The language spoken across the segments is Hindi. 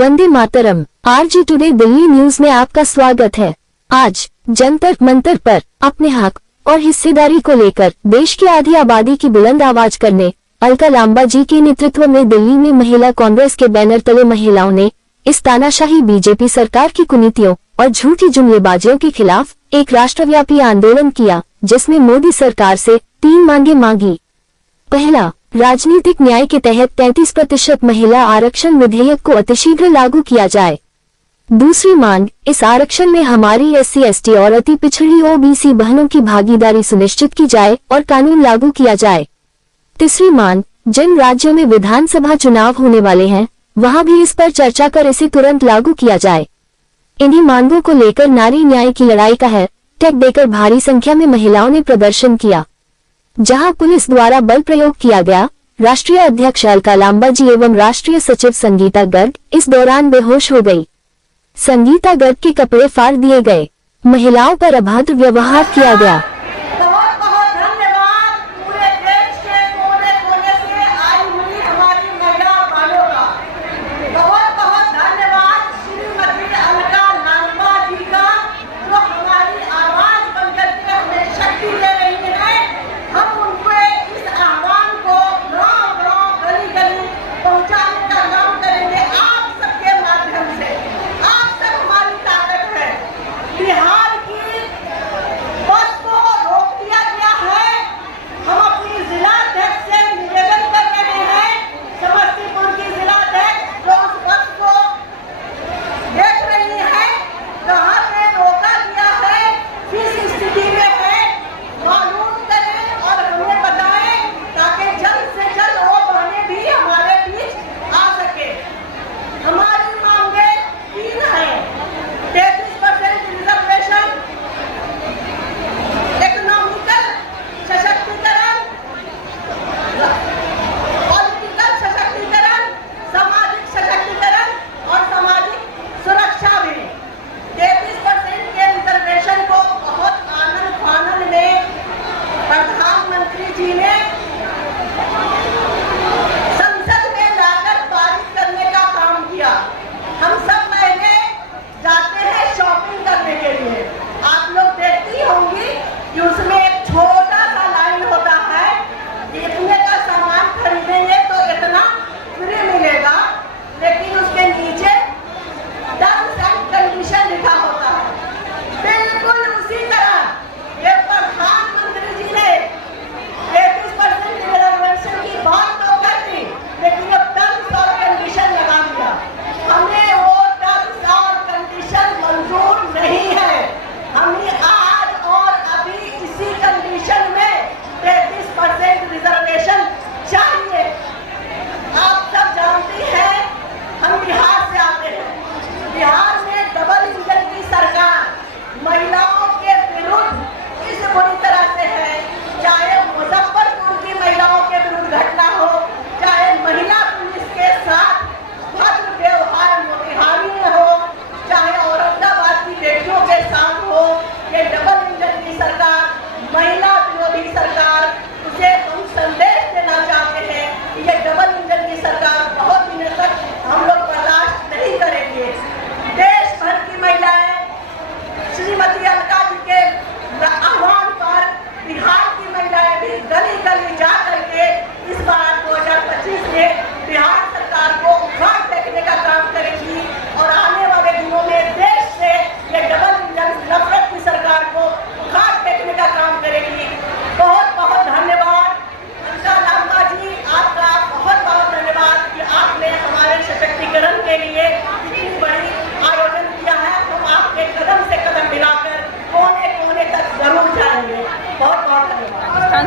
Vande Mataram. RJ today Delhi news में आपका स्वागत है। आज जंतर मंतर पर अपने हक और हिस्सेदारी को लेकर देश की आधी आबादी की बुलंद आवाज करने अलका लांबा जी के नेतृत्व में दिल्ली में महिला कांग्रेस के बैनर तले महिलाओं ने इस तानाशाही बीजेपी सरकार की कुनीतियों और झूठी जुमलेबाजियों के खिलाफ एक राष्ट्रव्यापी आंदोलन किया, जिसमें मोदी सरकार से 3 मांगे मांगी। पहला, राजनीतिक न्याय के तहत 33% महिला आरक्षण विधेयक को अतिशीघ्र लागू किया जाए। दूसरी मांग, इस आरक्षण में हमारी SC ST और अति पिछड़ी OBC बहनों की भागीदारी सुनिश्चित की जाए और कानून लागू किया जाए। तीसरी मांग, जिन राज्यों में विधानसभा चुनाव होने वाले हैं वहां भी इस पर चर्चा कर इसे तुरंत लागू किया जाए। इन्हीं मांगों को लेकर नारी न्याय की लड़ाई का टैग देकर भारी संख्या में महिलाओं ने प्रदर्शन किया, जहां पुलिस द्वारा बल प्रयोग किया गया। राष्ट्रीय अध्यक्ष अलका लांबा जी एवं राष्ट्रीय सचिव संगीता गर्ग इस दौरान बेहोश हो गई। संगीता गर्ग के कपड़े फाड़ दिए गए, महिलाओं पर अभद्र व्यवहार किया गया।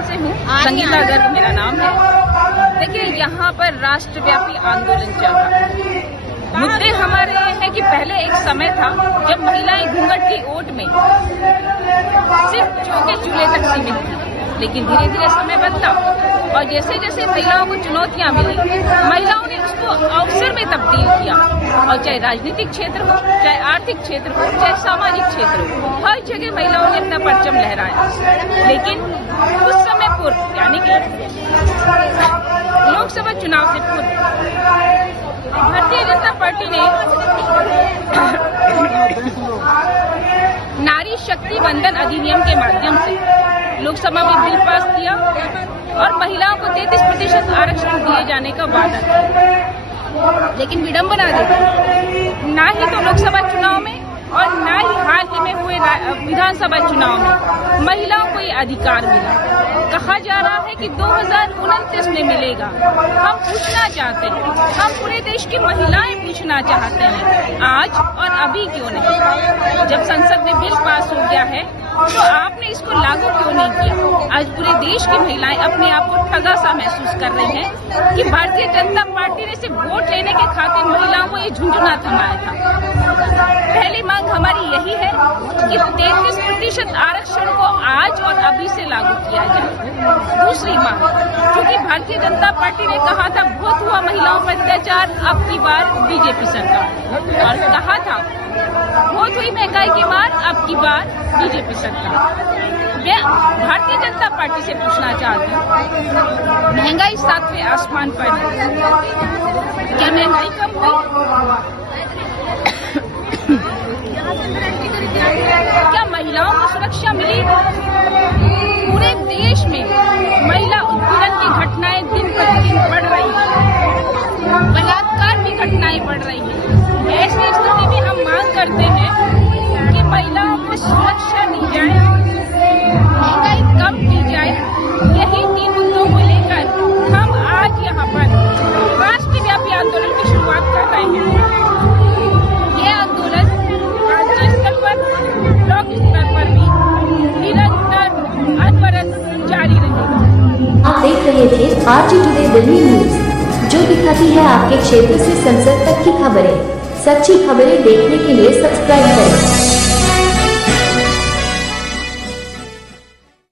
से हूँ, संगीता गर्ग मेरा नाम है। देखिए, यहाँ पर राष्ट्रव्यापी आंदोलन चल रहा है। मुद्दे हमारे ये हैं कि पहले एक समय था जब महिलाएं घूंघट की ओट में सिर्फ चौके चूल्हे तक सीमित थी, लेकिन धीरे धीरे समय बदला और जैसे जैसे महिलाओं को चुनौतियां मिली, महिलाओं ने उसको अवसर में तब्दील किया। और चाहे राजनीतिक क्षेत्र हो, चाहे आर्थिक क्षेत्र हो, चाहे सामाजिक क्षेत्र हो, हर जगह महिलाओं ने अपना परचम लहराया। लेकिन उस समय पूर्व, यानी कि लोकसभा चुनाव से पूर्व भारतीय जनता पार्टी ने नारी शक्ति वंदन अधिनियम के माध्यम से लोकसभा में बिल पास किया और महिलाओं को 33% आरक्षण दिए जाने का वादा किया। लेकिन विडंबना देखिए, ना ही तो लोकसभा चुनाव में और ना ही हाल ही में हुए विधानसभा चुनाव में महिलाओं को ये अधिकार मिला। कहा जा रहा है कि 2029 में मिलेगा। हम पूछना चाहते हैं, हम पूरे देश की महिलाएं पूछना चाहते हैं, आज और अभी क्यों नहीं? जब संसद में बिल पास हो गया है तो आपने इसको लागू क्यों नहीं किया? आज पूरे देश की महिलाएं अपने आप को ठगा सा महसूस कर रही हैं कि भारतीय जनता पार्टी ने सिर्फ वोट लेने के खातिर महिलाओं को ये झुंझुना थमाया था। पहली मांग हमारी यही है कि 33% आरक्षण को आज और अभी से लागू किया जाए। दूसरी मांग, क्योंकि भारतीय जनता पार्टी ने कहा था बहुत हुआ महिलाओं पर अत्याचार, अब की बार बीजेपी सरकार, और कहा था बहुत हुई महंगाई की मार, अब की बार बीजेपी सरकार। मैं भारतीय जनता पार्टी से पूछना चाहती हूँ, महंगाई 7वें आसमान पर है, क्या महंगाई कम हुई? क्या महिलाओं को सुरक्षा मिली? पूरे देश में महिला उत्पीड़न की घटनाएं दिन प्रतिदिन बढ़ रही हैं, बलात्कार की घटनाएं बढ़ रही हैं। ऐसी स्थिति में हम मांग करते हैं कि महिलाओं को सुरक्षा दी जाए, महंगाई कम की जाए। यही 3 मुद्दों को लेकर हम आज यहाँ पर राष्ट्रव्यापी आंदोलन की शुरुआत कर रहे हैं। ये आंदोलन राज्य स्तर पर, ब्लॉक स्तर पर भी निरंतर अनवरत जारी रहेगा। आप देख रहे थे RG टुडे दिल्ली न्यूज, जो दिखाती है आपके क्षेत्र से संसद तक की खबरें। सच्ची खबरें देखने के लिए सब्सक्राइब करें।